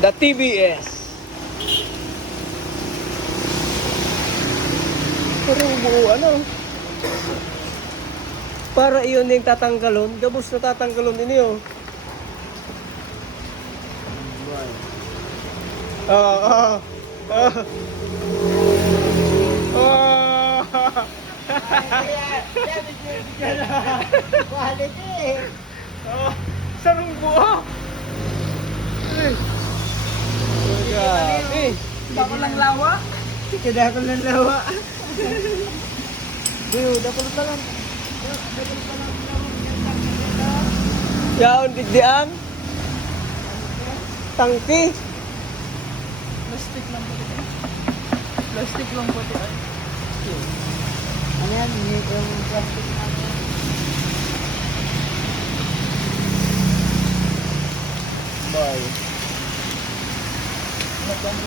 The TBS. Parang buo ano. Para iyon yung tatanggalon. Gabos na tatanggalon din yun. Ah. Quality. Oh, sarong buo. Grabe. Bako lang lawa. Kada ko lang lawa. Biyo, dapat pa lang. Yaon digdiang. Tangki. Plastic lang po ito. Plastic lang po ito. Ano yan? Yung plastic namin. Bye.